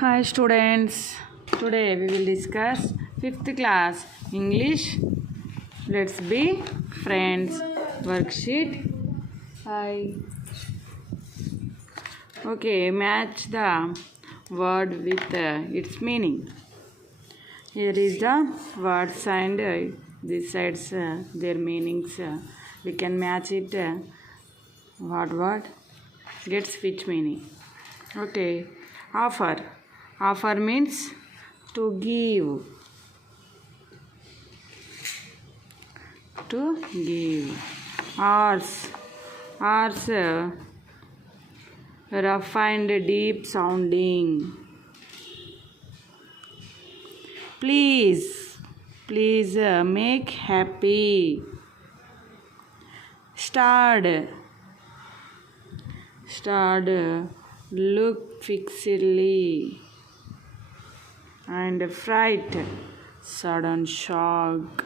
Hi students, today we will discuss 5th class English. Let's be friends. Worksheet. Hi. Okay, match the word with its meaning. Here is the words and this sides their meanings. We can match it. What word gets which meaning? Okay, offer. Offer means to give. To give. Ours. Ours, rough and deep sounding. Please. Please make happy. Starred. Starred. Look fixedly. And fright, sudden shock.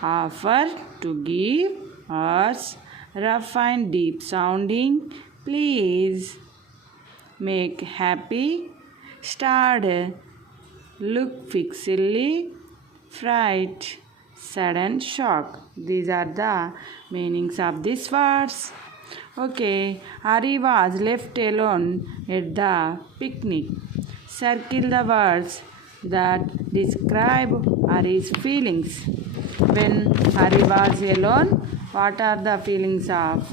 Offer, to give, us, rough and deep sounding, please. Make happy, start, look fixedly, fright, sudden shock. These are the meanings of these words. Okay, Ari was left alone at the picnic. Circle the words that describe Ari's feelings. When Hari was alone, what are the feelings of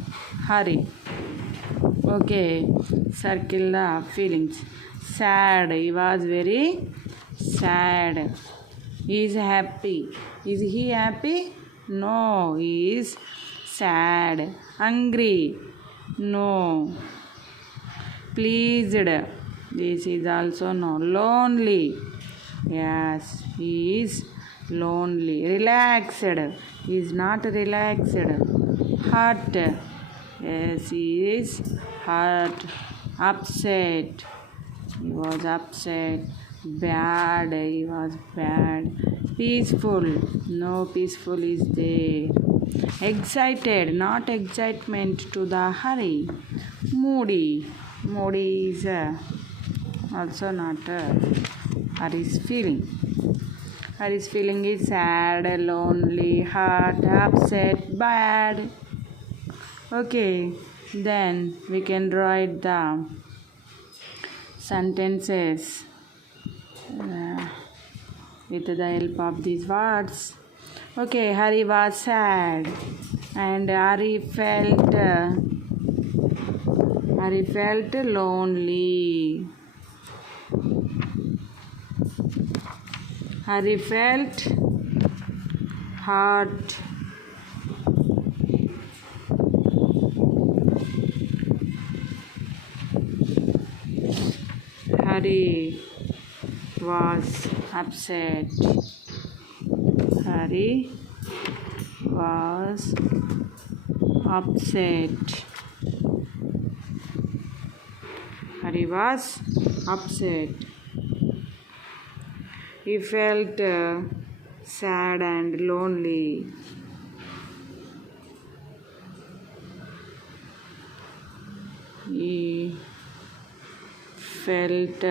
Hari? Okay, circle the feelings. Sad. He was very sad. He is happy. Is he happy? No, he is sad. Hungry? No. Pleased? This is also no. Lonely? Yes, he is lonely. Relaxed? He is not relaxed. Hurt? Yes, he is hurt. Upset? He was upset. Bad? He was bad. Peaceful? No peaceful is there. Excited? Not excitement to the hurry. Moody? Moody is also not Hari's feeling. Hari's feeling is sad, lonely, hurt, upset, bad. Okay, then we can write the sentences with the help of these words. Okay, Hari was sad and Hari felt lonely. Hari felt hurt. Hari was upset. Hari was upset. Hari was upset. He felt sad and lonely. He felt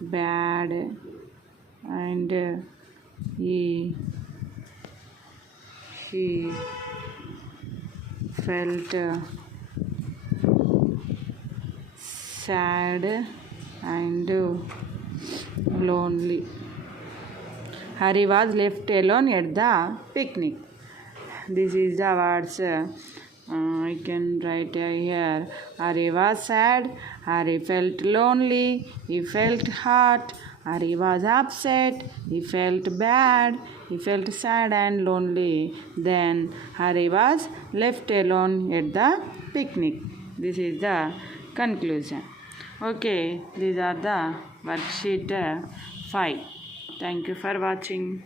bad and he felt sad and lonely. Hari was left alone at the picnic. This is the words I can write here. Hari was sad. Hari felt lonely. He felt hurt. Hari was upset. He felt bad. He felt sad and lonely. Then Hari was left alone at the picnic. This is the conclusion. Okay, these are the worksheet 5. Thank you for watching.